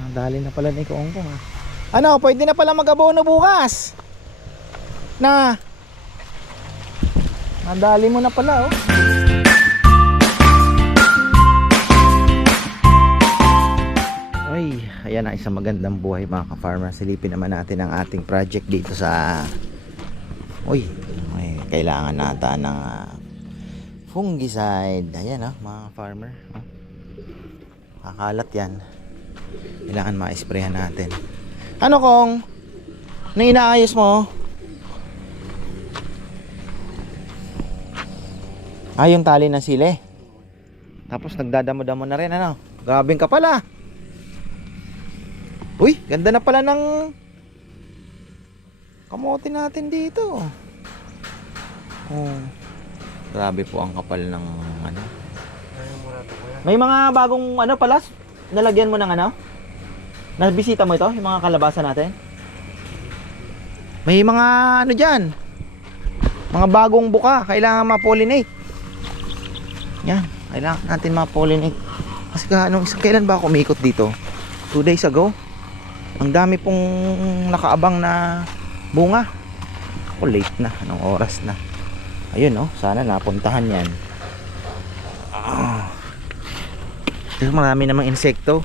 Ang dali na pala ni Kong Kong ah. Ano, pwede na pala mag-abono bukas. Na. Ang mo na pala oh. Ay, ayan na isang magandang buhay mga ka-farmer. Silipin naman natin ang ating project dito sa Uy, may kailangan nata ng ah, fungicide. Ayan ah, mga farmer. Oh. Kakalat yan. Kailangan ma-sprayhan natin. Ano kung na inaayos mo? Ah, yung tali ng sili. Tapos nagdadamo-damo na rin, ano? Grabing ka pala. Uy, ganda na pala ng kamote natin dito. Oh. Grabe po ang kapal ng ano. May mga bagong ano palas? Nalagyan mo ng ano? Nabisita mo ito? Yung mga kalabasa natin? May mga ano dyan? Mga bagong buka. Kailangan ma-pollinate. Yan. Kailangan natin ma-pollinate. Kasi ka, anong, kailan ba ako umikot dito? Two days ago? Ang dami pong nakaabang na bunga. Ako late na. Anong oras na? Ayun oh. Sana napuntahan yan. Ah. Kasi marami namang insekto.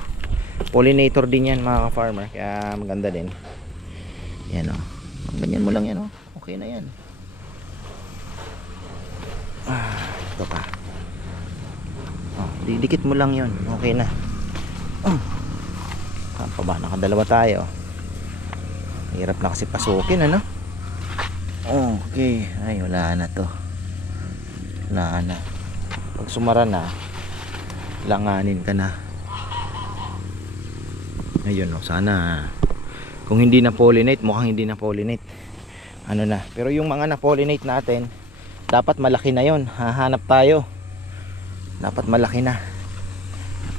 Pollinator din yan mga ka-farmer. Kaya maganda din. Yan oh. Ganyan mo lang yan oh. Okay na yan. Ah, ito pa. Oh, didikit mo lang yun. Okay na. Um. Saan pa ba? Nakadalawa tayo. Hirap na kasi pasukin ano? Okay. Ay, wala na to. Wala na. Pag sumara na, langanin ka na. Ayun oh, sana kung hindi na pollinate, mukhang hindi na pollinate. Ano na. Pero yung mga na pollinate natin, dapat malaki na yon. Hahanap tayo. Dapat malaki na.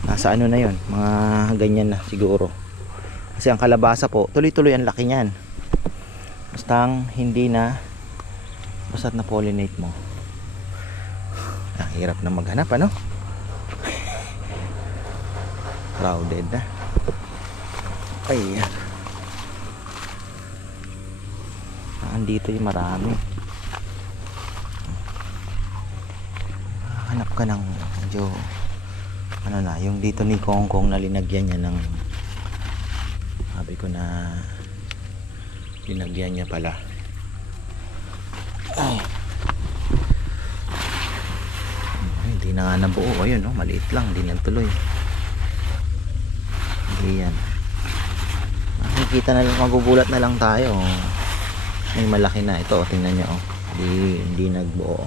Nasa ano na yon, mga ganyan na siguro. Kasi ang kalabasa po, tuloy-tuloy ang laki niyan. Basta ang hindi na basta't na pollinate mo. Ang hirap na maghanap ano? Crowded na. Ay. Andito yung marami. Hanap ka ng medyo ano na, yung dito ni Kong Kong na linagyan niya ng sabi ko na linagyan niya pala. Ay. Ay, hindi na nga nabuo. Ayun, oh, maliit lang. Hindi lang tuloy. Hindi yan. Makikita na lang, magugulat na lang tayo. May malaki na. Ito, tingnan nyo. Oh. Hindi, hindi nagbuo.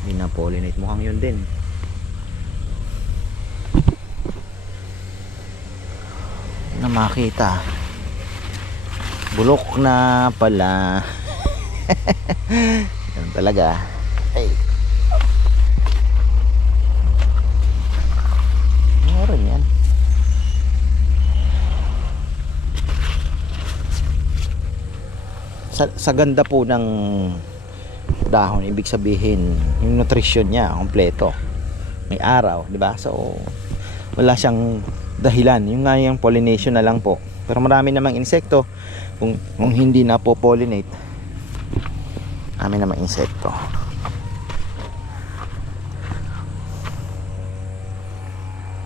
Hindi na pollinate. Mukhang yun din. Na makita. Bulok na pala. Yan talaga. Ay. Meron yan. Sa, sa ganda po ng dahon, ibig sabihin, yung nutrition niya, kompleto. May araw, di ba? So, wala siyang dahilan. Yung nga yung pollination na lang po. Pero marami namang insekto kung, kung hindi na po pollinate. Marami namang insekto.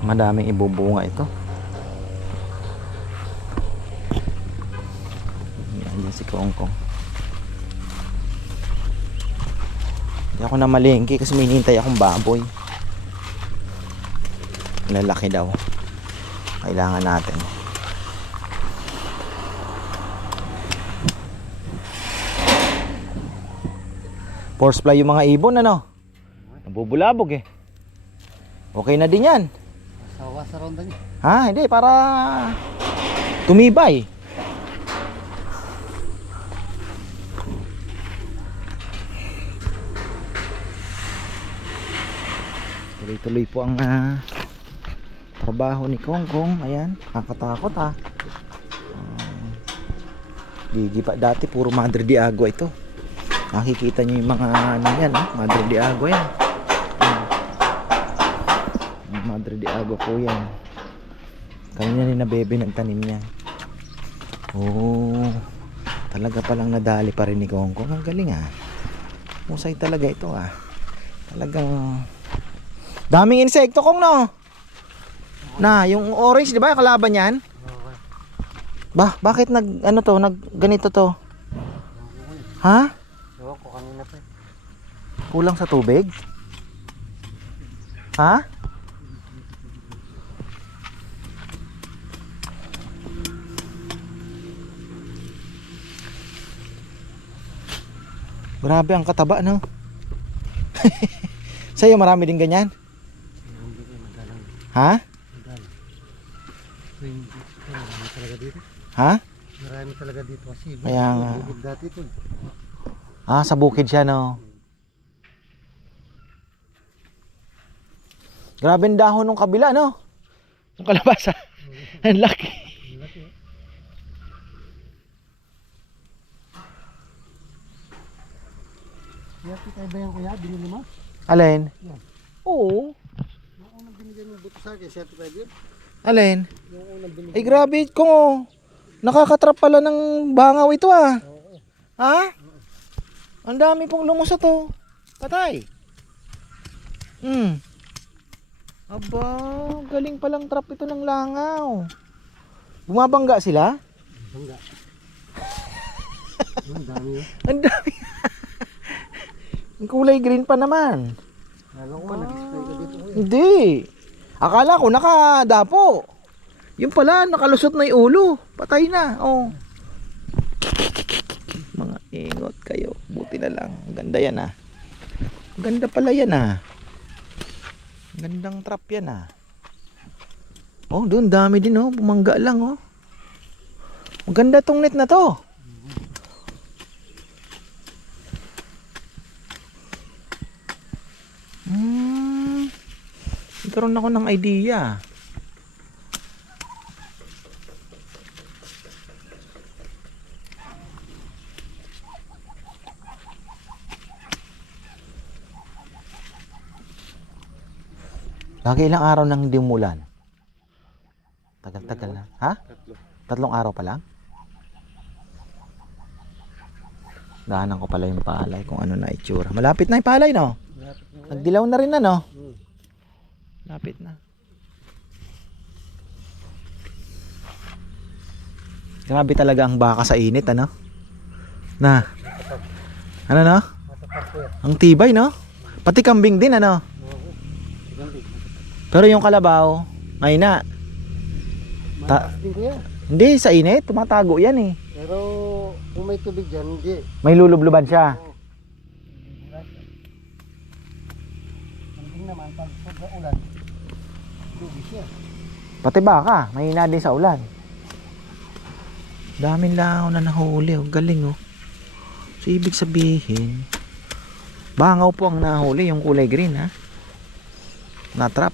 Madaming ibubunga ito. Kongkong. Hindi ako na malengke kasi may hinihintay akong baboy. Lalaki daw. Kailangan natin. Force fly yung mga ibon ano? Nabubulabog eh. Okay na din yan. Sawa sa ronda niya. Ha, hindi para tumibay. Tuloy-tuloy po ang ah, trabaho ni Kong Kong. Ayan, nakakatakot ha. Uh, Gigi pa dati puro Madre de Agua ito. Nakikita niyo yung mga ano yan, ha? Madre de Agua yan. Madre de Agua po yan. Kanina ni na bebe nagtanim niya. Oh, talaga palang nadali pa rin ni Kongkong. Ang galing ah. Musay talaga ito ah. Talagang daming insekto kong no. Na, yung orange, di ba? Kalaban yan? Ba, bakit nag, ano to, nag, ganito to? Ha? Ewan kanina pa. Kulang sa tubig? Ha? Grabe ang kataba, no? Sa'yo marami din ganyan? Ha? Ha? Marami talaga dito kasi. Kaya nga. Bukid dati ito. Ah, sa bukid siya, no? Grabe ang dahon ng kabila, no? Yung kalabasa. ang laki. Ang laki eh. Kaya tayo ba yan kuya? Binili mo? Alin? Yan. Oo. Binigyan mo buto sa akin, yun. Alin? Yung unang binigyan. Ay, grabe kung oh. Nakakatrap pala ng bangaw ito, ah. Oo. Ha? Ang dami pong lumusot, oh. Patay. Hmm. Aba, galing palang trap ito ng langaw. Bumabangga sila? Bangga. Ang dami yun. Ang dami. Ang kulay green pa naman. Alam ko, nag-spray ka dito kuya. Hindi. Akala ko nakadapo. Yung pala, nakalusot na yung ulo. Patay na. Oh. Mga ingot kayo. Buti na lang. Ang ganda yan ah. Ganda pala yan ah. Ang Gandang trap yan ah. Oh, doon dami din oh. Bumangga lang oh. Maganda tong net na to. Nagkaroon ako ng idea. Lagi ilang araw nang hindi umulan? Tagal-tagal na. Ha? Tatlo. Tatlong araw pa lang? Daanan ko pala yung palay kung ano na itsura. Malapit na yung palay, no? Nagdilaw na rin na, no? Lapit na. Grabe talaga ang baka sa init, ano? Na. Ano, no? Ang tibay, no? Pati kambing din, ano? Pero yung kalabaw, mahina. Ta- Mataas din kuya. Hindi, sa init. Tumatago yan, eh. Pero kung may tubig dyan, hindi. May lulubluban siya. Oo. Wala siya. Kambing naman, pag sobra ulan, lugi siya. Pati baka, mahina din sa ulan. Daming langaw na nahuli, oh. galing oh. So ibig sabihin, bangaw po ang nahuli, yung kulay green ha. Natrap.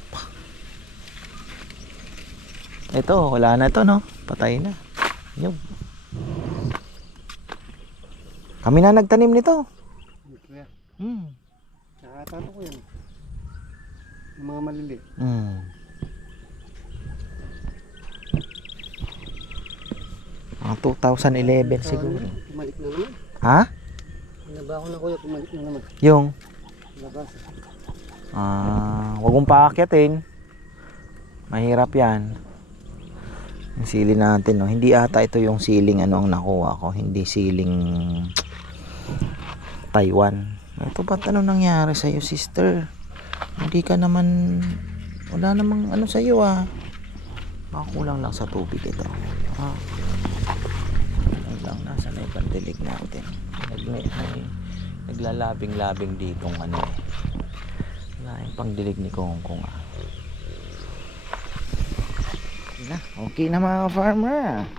Ito, wala na to no. Patay na. Yun. Kami na nagtanim nito. Hmm. Tsaka tato ko yan. Yung mga malili. Hmm. Mga 2011 siguro. Kumalik na naman. Ha? Nabako na kuya, kumalik na naman. Yung Labas. Ah, wag mong paakyatin. Mahirap 'yan. Yung sili natin, no. Hindi ata ito yung siling ano ang nakuha ko, hindi siling Taiwan. Ito ba't ano nangyari sa iyo, sister? Hindi ka naman wala namang ano sa iyo ah. Baka kulang lang sa tubig ito. Ah. Pandilig natin. Nag, may, may, naglalabing-labing ditong ano eh. Wala yung pangdilig ni Kong Kong ah. Okay na, okay na mga farmer.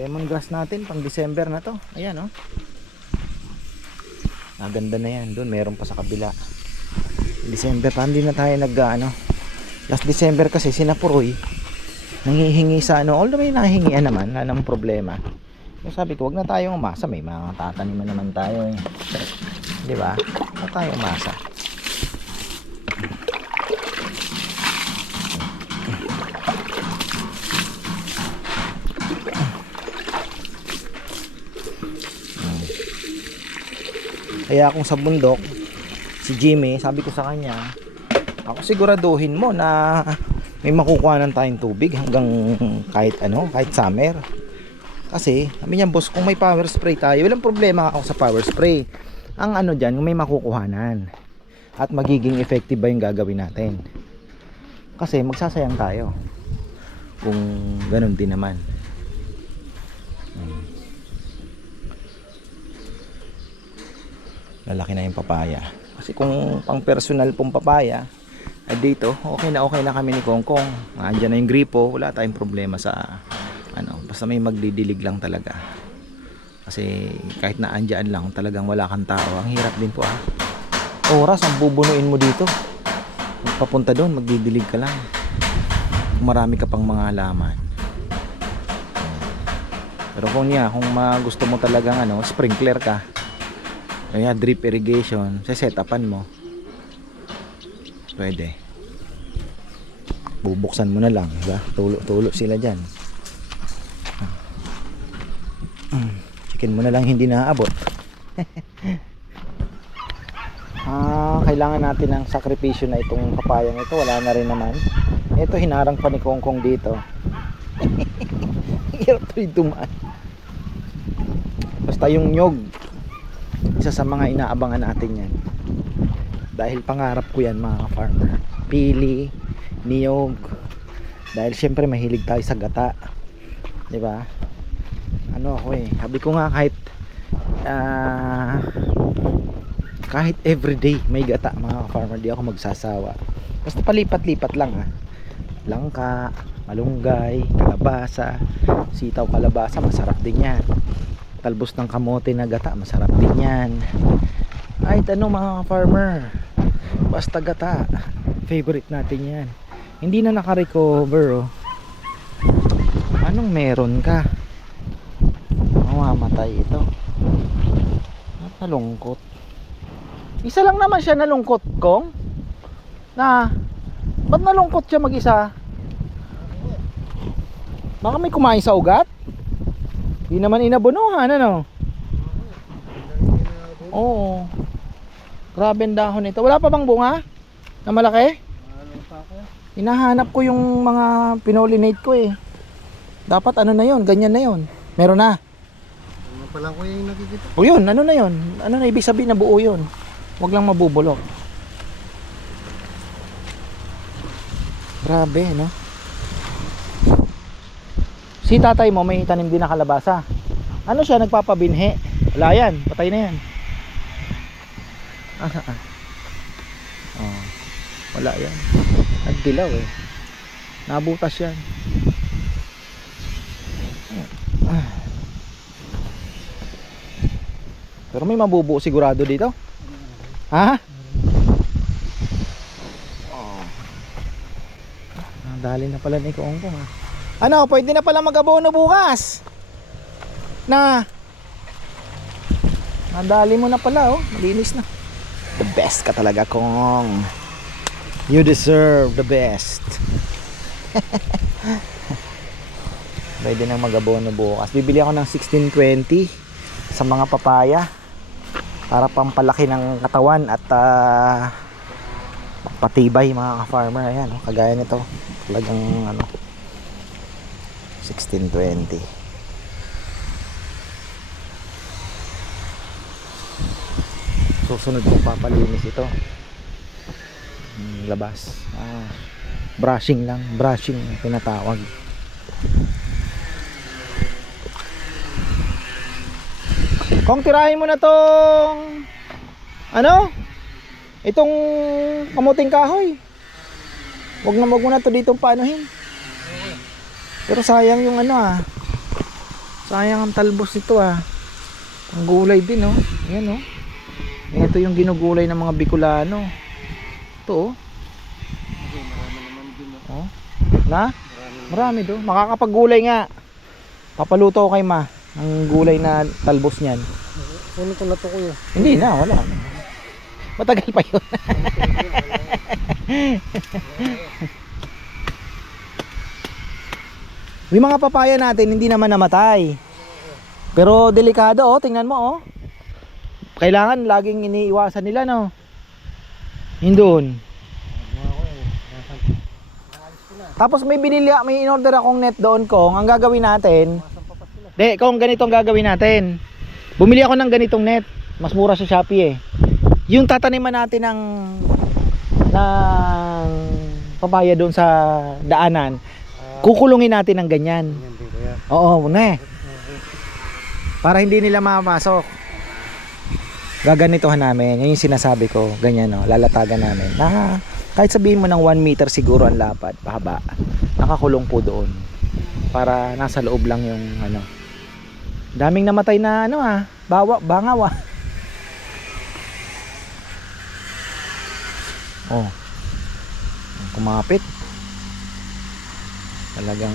Lemongrass natin pang December na to. Ayan oh. Naganda na yan. Doon meron pa sa kabila. December pa hindi na tayo nag ano. Last December kasi sinapuroy. Nangihingi sa ano. Although may nahingian naman. Wala namang problema. So sabi ko, wag na tayong umasa. May mga tataniman naman tayo eh. Di ba? Wag na tayo umasa. Kaya kung sa bundok, si Jimmy, sabi ko sa kanya, ako siguraduhin mo na may makukuha ng tayong tubig hanggang kahit ano, kahit summer. Kasi, sabi niya, boss, kung may power spray tayo, walang problema ako sa power spray. Ang ano dyan, kung may makukuhanan. At magiging effective ba yung gagawin natin. Kasi, magsasayang tayo. Kung ganun din naman. Hmm. Lalaki na yung papaya. Kasi kung pang personal pong papaya, ay dito, okay na okay na kami ni Kongkong. Andiyan na yung gripo, wala tayong problema sa ano, basta may magdidilig lang talaga. Kasi kahit na andyan lang, talagang wala kang tao, ang hirap din po ah. Oras ang bubunuin mo dito. Papunta doon, magdidilig ka lang. Kung marami ka pang mga halaman. Pero kung niya, kung gusto mo talagang ano, sprinkler ka, kaya drip irrigation, sa setapan mo. Pwede. Bubuksan mo na lang, diba? Tulo-tulo sila diyan. Chicken mo na lang hindi naaabot. ah, kailangan natin ng sakripisyo na itong papayang ito. Wala na rin naman. Ito hinarang pa ni Kongkong dito. Hirap to yung dumaan. Basta yung nyog. Isa sa mga inaabangan natin yan. Dahil pangarap ko yan mga farmer. Pili, niyog. Dahil syempre mahilig tayo sa gata. 'Di ba? Ano ako eh. Sabi ko nga kahit ah kahit everyday may gata mga farmer di ako magsasawa. Basta palipat-lipat lang ha. Langka, malunggay, kalabasa, sitaw kalabasa, masarap din yan. Talbos ng kamote na gata, masarap din yan. Kahit ano mga farmer, basta gata, favorite natin yan. Hindi na naka-recover oh. Anong meron ka? Mamamatay ito. Nalungkot? Isa lang naman siya nalungkot, Kong. Na, ba't nalungkot siya mag-isa? Baka may kumain sa ugat? Di naman inabunuhan, ano? Oo. Grabe dahon nito. Wala pa bang bunga? Na malaki? Hinahanap ko yung mga pinolinate ko eh. Dapat ano na yon, ganyan na yon. Meron na. Ano pa lang kuya yung nakikita? O yun, ano na yon? Ano na ibig sabihin na buo yun? Huwag lang mabubulok. Grabe, no? Si tatay mo may tanim din na kalabasa. Ano siya, nagpapabinhe? Wala yan, patay na yan. Ah, ah. Oh, wala yan. Nagdilaw eh. Nabutas yan. Pero may mabubuo sigurado dito. Ha? Oh. Ah, dali na pala ni Kongkong ha. Ano, pwede na pala mag-abono bukas. Na. Nadali mo na pala oh, malinis na. The best ka talaga, Kong. You deserve the best. Pwede nang mag-abono bukas. Bibili ako ng 1620 sa mga papaya para pampalaki ng katawan at ah, patibay mga ka-farmer. Ayan, oh, kagaya nito. Talagang ano 1620. Susunod kong papalinis ito. Labas. Ah, brushing lang, brushing ang Kung tirahin mo na tong ano? Itong kamuting kahoy. Wag na wag mo na to dito paanuhin. Pero sayang yung ano ah. Sayang ang talbos nito ah. Ang gulay din oh. Ayan oh. Ito yung ginugulay ng mga Bicolano. Ito oh. Oh. Na? Marami do. Makakapaggulay nga. Papaluto kay ma. Ang gulay na talbos niyan. Kunin ko na to kuya. Hindi na, wala. Matagal pa yun. Yung mga papaya natin hindi naman namatay. Pero delikado oh, tingnan mo oh. kailangan laging iniiwasan nila no. Yun doon. Ko ko. Tapos may binili, may in-order akong net doon kong. Ang gagawin natin, Masang pa pa sila. De, kung ganito ang gagawin natin. Bumili ako ng ganitong net. Mas mura sa Shopee eh. Yung tataniman natin ng ng papaya doon sa daanan, Ah, kukulungin natin ng ganyan. Oo, muna eh. Okay. Para hindi nila mapasok. Gaganitohan namin. Yan yung sinasabi ko. Ganyan no. Lalatagan namin. Na, kahit sabihin mo ng 1 meter siguro ang lapad. Pahaba. Nakakulong po doon. Para nasa loob lang yung ano. Daming namatay na ano ah. Bawa, bangaw ah. Oh. Kumapit. Talagang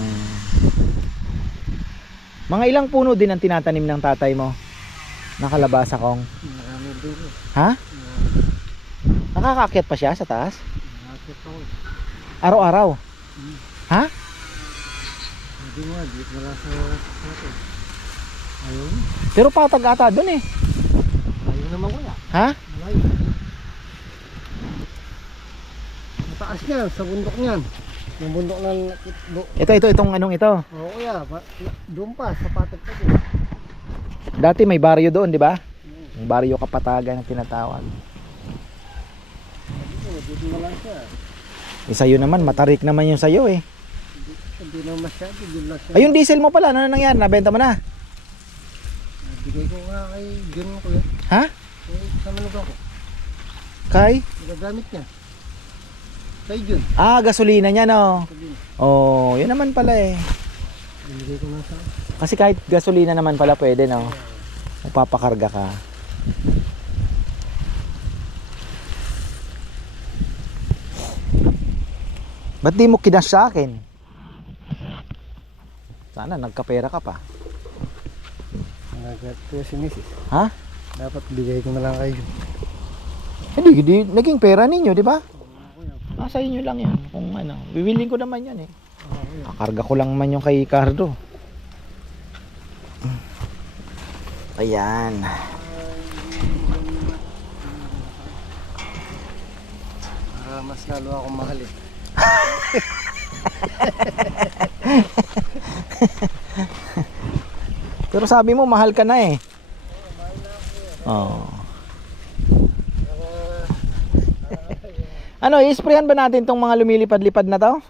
mga ilang puno din ang tinatanim ng tatay mo? Nakalabasa kong. Marami din eh. Ha? Nakakaakyat pa siya sa taas? Nakakit ako eh. Araw-araw. Ha? Hindi nga, di wala sa sa Ayaw. Pero patag ata dun eh. Ayaw naman kuya. Ha? Malayo. Mataas niyan, sa bundok niyan. Yung bundok ng Ito, ito, itong anong ito. Oo kuya, doon pa, sa patak pa din. Dati may baryo doon, di ba? Yung baryo kapatagan na tinatawag. Dito na lang siya. Eh, sa'yo naman, matarik naman yung sa'yo eh. Hindi na masyado, doon lang siya. Ay, yung diesel mo pala, ano na nangyari? Nabenta mo na? Bigay ko nga kay John kuya. Ha? Eh, sa manok ako. Kay? Nagagamit niya. Kay John. Ah, gasolina niya no. Niya, Oh, yun naman pala eh. binigay ko na sa Kasi kahit gasolina naman pala pwede no. Magpapakarga ka. Ba't di mo kinas sa akin? Sana nagkapera ka pa. Nagat ko si Mrs. Ha? Dapat bigay ko na lang kay John. Hindi, hindi naging pera ninyo, di ba? Nasa inyo lang yan. Kung ano, bibiling ko naman yan eh. Kakarga ko lang man yung kay Cardo. Ayan. Ah, mas lalo akong mahal eh. Pero sabi mo, mahal ka na eh. Oo. Ano, i-sprayan ba natin tong mga lumilipad-lipad na to?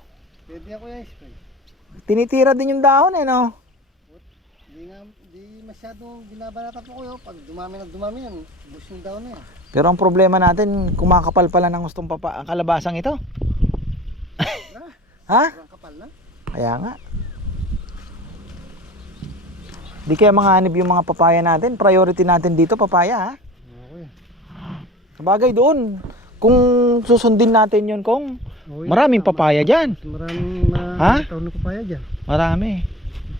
Pwede ako yan, spray. Tinitira din yung dahon eh, no? Hindi nga, di masyadong binabalata po ko Pag dumami na dumami yan, bus yung down na yan. Pero ang problema natin, kumakapal pala ng gustong papa ang kalabasang ito. ha? Kapal na. Kaya nga. Di kaya mga hanib yung mga papaya natin. Priority natin dito, papaya ha. Oo, kuya. Sabagay doon. Kung susundin natin yun, kung Oo, maraming papaya dyan. Maraming Ha? taon na papaya dyan. Marami.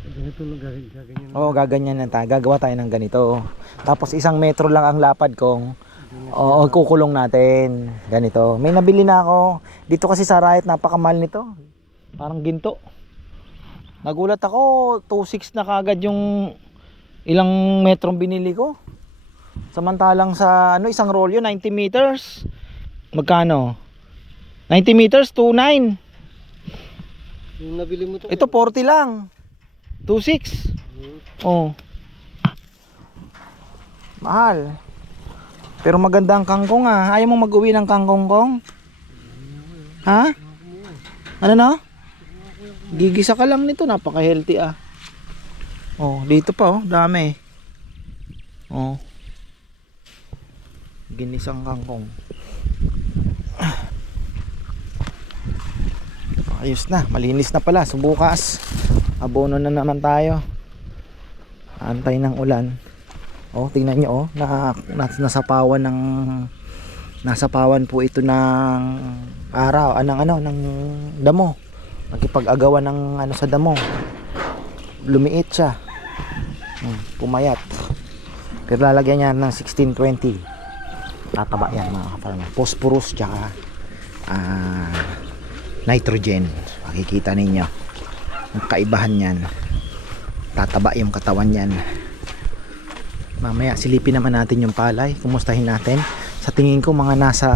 Ganito gaganyan. Oo, gaganyan na tayo. Gagawa tayo ng ganito. Tapos isang metro lang ang lapad kong. Oo, kukulong natin. Ganito. May nabili na ako. Dito kasi sa Riot, napakamahal nito. Parang ginto. Nagulat ako, 2.6 na kagad yung ilang metrong binili ko. Samantalang sa ano, isang rolyo, 90 meters. Magkano? 90 meters, 2.9. Yung nabili mo to. Ito 40 lang. 2.6. Oh. Mahal. Pero maganda ang kangkong ah. Ayaw mo mag-uwi ng kangkong kong? Ha? Ano no? Gigisa ka lang nito. Napaka-healthy ah. Oh, dito pa oh. Dami. Oh. Ginisang kangkong. Ayos na. Malinis na pala. Subukas. Abono na naman tayo. Antay ng ulan. Oh, tingnan nyo oh, na, na nasapawan ng nasapawan po ito ng araw, anong ano, ng damo. Nakipag-agawan ng ano sa damo. Lumiit siya. Hmm, pumayat. Pero lalagyan niya ng 1620. Tataba yan mga kaparma. Phosphorus tsaka ah, nitrogen. Makikita ninyo. Ang kaibahan niyan. Tataba yung katawan niyan. mamaya silipin naman natin yung palay kumustahin natin sa tingin ko mga nasa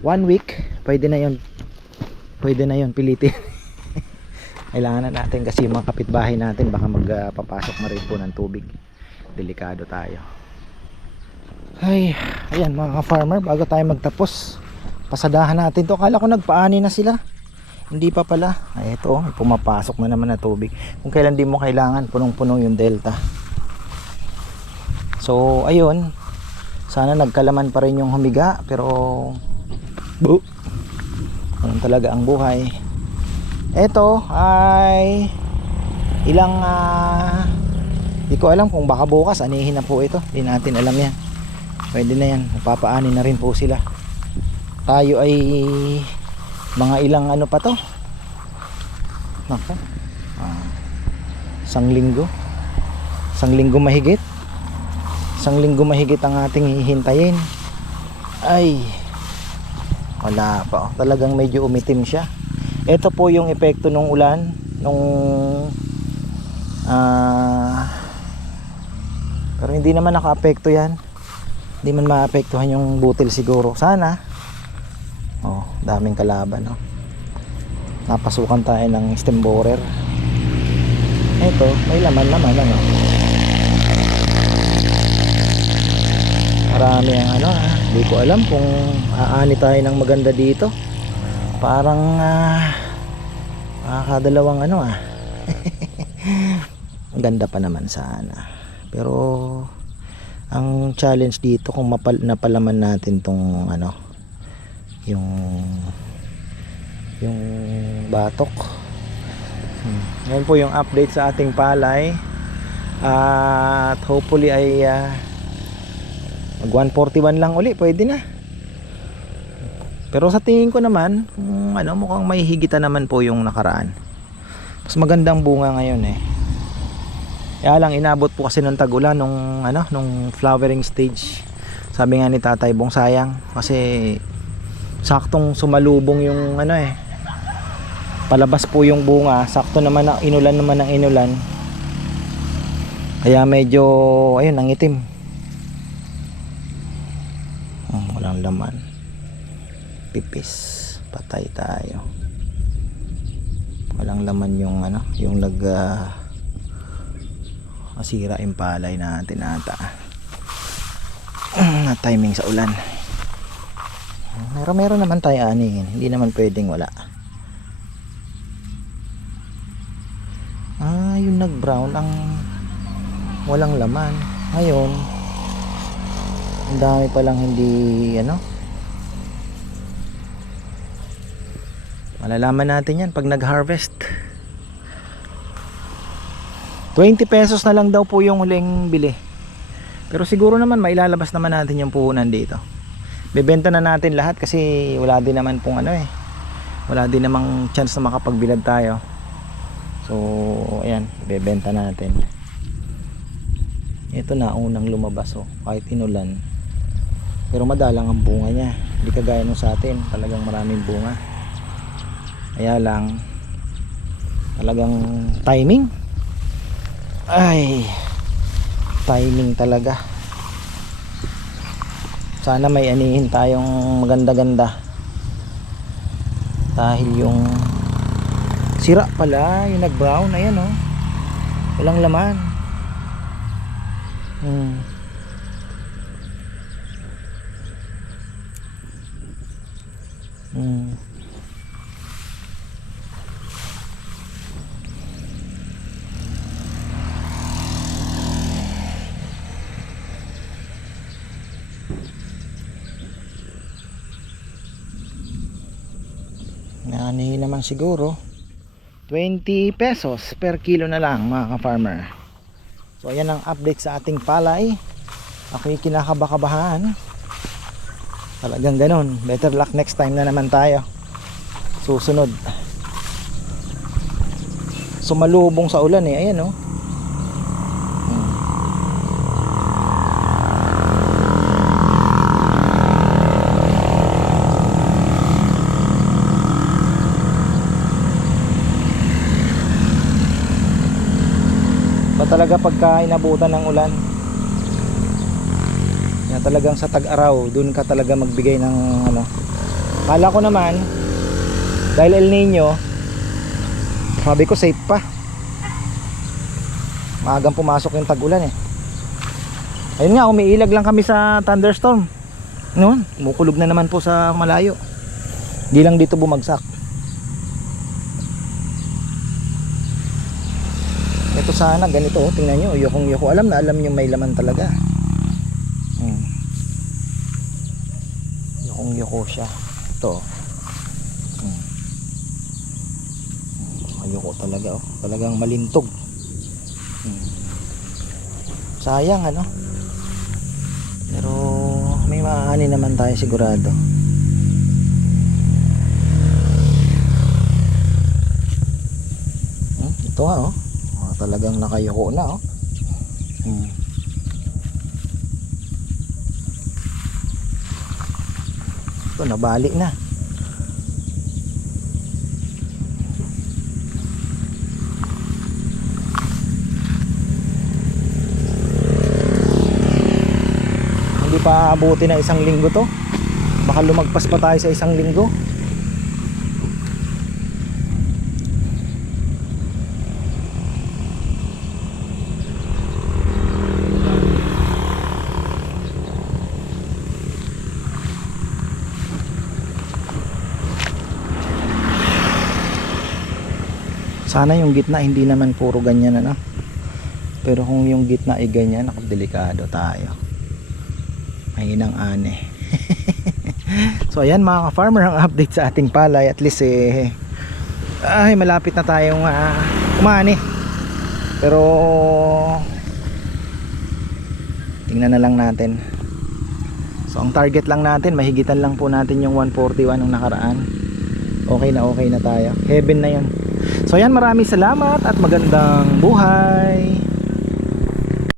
one week pwede na yon pwede na yon pilitin kailangan na natin kasi yung mga kapitbahay natin baka magpapasok na rin po ng tubig. Delikado tayo. Ay ayan mga farmer bago tayo magtapos pasadahan natin to. Akala ko nagpaani na sila. Hindi pa pala. Ay ito may pumapasok na naman na tubig. Kung kailan di mo kailangan punong puno yung delta. So ayun. Sana nagkalaman pa rin yung humiga pero bu ganun talaga ang buhay ito ay ilang di ko alam kung baka bukas anihin na po ito. Di natin alam yan. Pwede na yan. Mapapaani na rin po sila. Tayo ay mga ilang ano pa to? Nako. Ah, isang linggo. Isang linggo mahigit. Isang linggo mahigit ang ating hihintayin. Ay wala pa. Talagang medyo umitim siya ito po yung epekto ng ulan nung ah pero hindi naman naka-apekto yan. Hindi man maapektuhan yung butil siguro. Sana oh daming kalaban oh. napasukan tayo ng stem borer. Ito may laman naman ano? Marami ang ano ah. hindi ko alam kung aani tayo ng maganda dito parang ah makakadalawang ano ah. Ganda pa naman sana. Pero ang challenge dito kung mapal napalaman natin tong ano yung yung batok. Hmm. ngayon po yung update sa ating palay. At hopefully ay ah, mag 141 lang uli. Pwede na pero sa tingin ko naman kung ano mukhang may higitan naman po yung nakaraan. Mas magandang bunga ngayon eh. Kaya lang inabot po kasi ng tagulan nung ano nung flowering stage. Sabi nga ni Tatay Bong sayang. Kasi saktong sumalubong yung ano eh. Palabas po yung bunga. Sakto naman na inulan naman ng inulan. Kaya medyo ayun ang itim Hmm, walang laman pipis. Patay tayo. Walang laman yung ano yung nag ah, masira yung palay natin ata. Na timing sa ulan. Meron meron naman tayo anihin hindi naman pwedeng wala. Ah yung nag brown ang walang laman. Ngayon ang dami palang hindi ano malalaman natin yan pag nag harvest 20 pesos na lang daw po yung huling bili. Pero siguro naman mailalabas naman natin yung puhunan dito. Bebenta na natin lahat kasi wala din naman pong ano eh. Wala din namang chance na makapagbilad tayo. So ayan bebenta natin. Ito na unang lumabas oh. Kahit inulan. Pero madalang ang bunga niya. Hindi kagaya nung sa atin. Talagang maraming bunga kaya lang talagang timing. Ay timing talaga. Sana may anihin tayong maganda-ganda. Dahil yung sira pala yung nag brown ayan oh. Walang laman. Hmm. Hmm. Nanihin naman siguro 20 pesos per kilo na lang mga ka-farmer. So ayan ang update sa ating palay. Ako'y kinakabakabahan. Talagang ganun. Better luck next time na naman tayo. Susunod. Sumalubong sa ulan eh. Ayan oh talaga pagka inabutan ng ulan. Na talagang sa tag-araw doon ka talaga magbigay ng ano. Kala ko naman dahil El Nino sabi ko safe pa. Maagang pumasok yung tag-ulan eh. Ayun nga umiilag lang kami sa thunderstorm. Noon kumukulog na naman po sa malayo. Hindi lang dito bumagsak sana ganito oh, tingnan nyo yukong yuko alam na alam nyo may laman talaga hmm. yukong yuko siya ito oh. hmm. ayoko talaga oh. talagang malintog hmm. sayang ano pero may maaani naman tayo sigurado hmm, ito nga oh talagang nakayuko na oh. Hmm. Ito nabali na. Hindi pa aabuti na isang linggo to. Baka lumagpas pa tayo sa isang linggo. Sana yung gitna hindi naman puro ganyan ano. Pero kung yung gitna ay ganyan, ako delikado tayo. Mahinang ane. so ayan mga ka-farmer ang update sa ating palay. At least eh ay malapit na tayong uh, umani. Pero tingnan na lang natin. So ang target lang natin, mahigitan lang po natin yung 141 ng nakaraan. Okay na okay na tayo. Heaven na 'yon. So yan maraming salamat at magandang buhay.